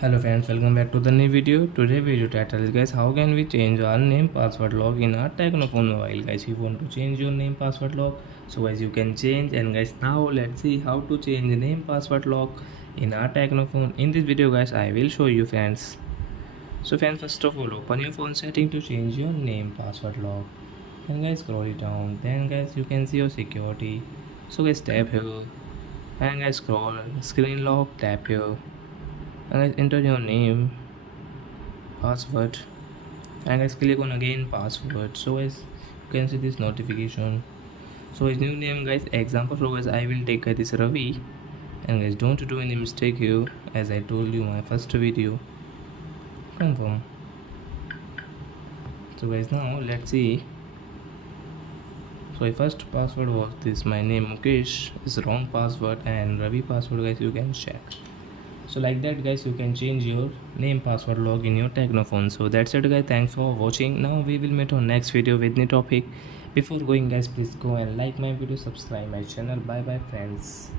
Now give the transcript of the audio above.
Hello friends, welcome back to the new video. Today video title is guys, how can we change our name password lock in our Tecno phone mobile. Guys, you want to change your name password lock, so guys you can change. And guys, now let's see how to change the name password lock in our Tecno phone. In this video guys, I will show you friends. So friends, first of all, open your phone setting to change your name password lock. And guys, scroll it down. Then guys, you can see your security. So guys, tap here. And guys, scroll screen lock, tap here. And guys, enter your name, password, and guys click on again password. So guys, you can see this notification. So his new name guys, example, so guys I will take this Ravi. And guys, don't do any mistake here, as I told you my first video. Confirm. So guys, now let's see. So my first password was this, my name Mukesh is wrong password, and Ravi password guys you can check. So like that guys, you can change your name password log in your Tecno phone. So that's it guys, thanks for watching. Now we will meet on next video with new topic. Before going guys, please go and like my video, subscribe my channel. Bye bye friends.